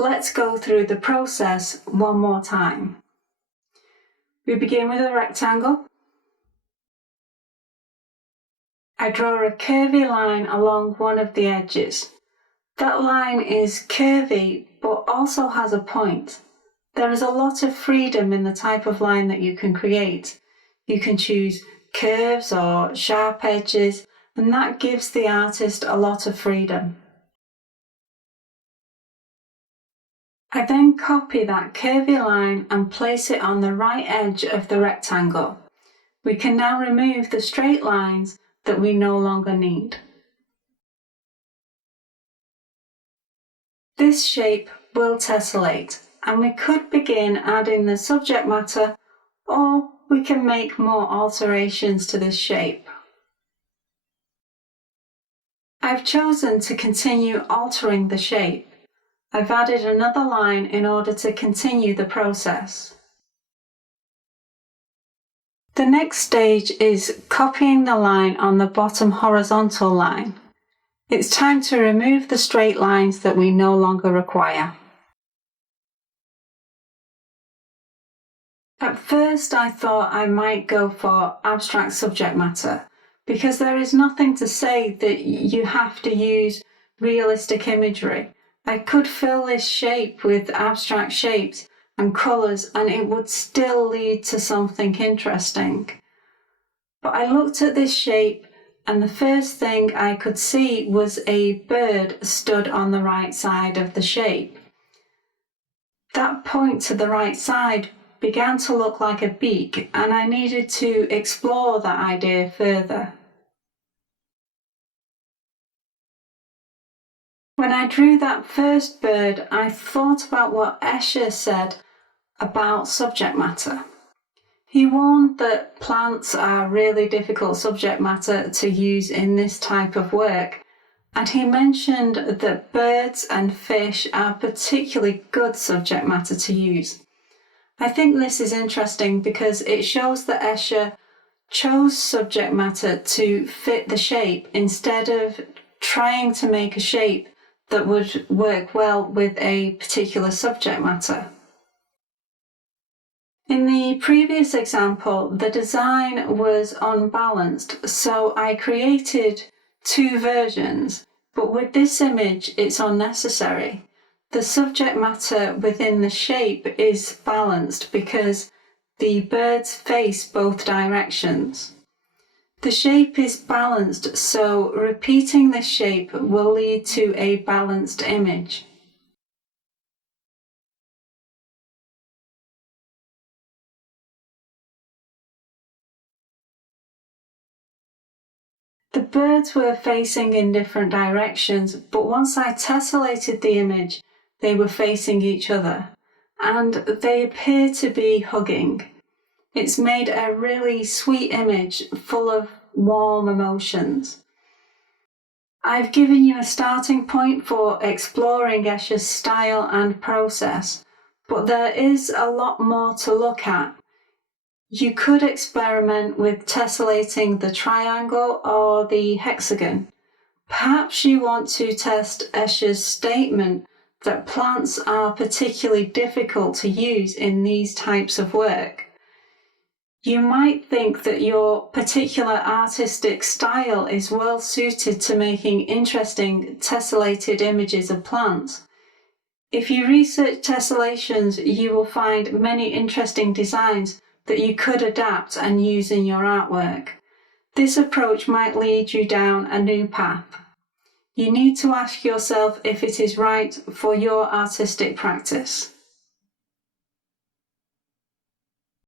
let's go through the process one more time. We begin with a rectangle. I draw a curvy line along one of the edges. That line is curvy but also has a point. There is a lot of freedom in the type of line that you can create. You can choose curves or sharp edges, and that gives the artist a lot of freedom. I then copy that curvy line and place it on the right edge of the rectangle. We can now remove the straight lines that we no longer need. This shape will tessellate, and we could begin adding the subject matter, or we can make more alterations to this shape. I've chosen to continue altering the shape. I've added another line in order to continue the process. The next stage is copying the line on the bottom horizontal line. It's time to remove the straight lines that we no longer require. At first I thought I might go for abstract subject matter, because there is nothing to say that you have to use realistic imagery. I could fill this shape with abstract shapes and colours and it would still lead to something interesting. But I looked at this shape and the first thing I could see was a bird stood on the right side of the shape. That point to the right side began to look like a beak, and I needed to explore that idea further. When I drew that first bird, I thought about what Escher said about subject matter. He warned that plants are really difficult subject matter to use in this type of work, and he mentioned that birds and fish are particularly good subject matter to use. I think this is interesting because it shows that Escher chose subject matter to fit the shape instead of trying to make a shape that would work well with a particular subject matter. In the previous example, the design was unbalanced, so I created two versions, but with this image it's unnecessary. The subject matter within the shape is balanced because the birds face both directions. The shape is balanced, so repeating this shape will lead to a balanced image. The birds were facing in different directions, but once I tessellated the image, they were facing each other, and they appear to be hugging. It's made a really sweet image full of warm emotions. I've given you a starting point for exploring Escher's style and process, but there is a lot more to look at. You could experiment with tessellating the triangle or the hexagon. Perhaps you want to test Escher's statement that plants are particularly difficult to use in these types of work. You might think that your particular artistic style is well suited to making interesting tessellated images of plants. If you research tessellations, you will find many interesting designs that you could adapt and use in your artwork. This approach might lead you down a new path. You need to ask yourself if it is right for your artistic practice.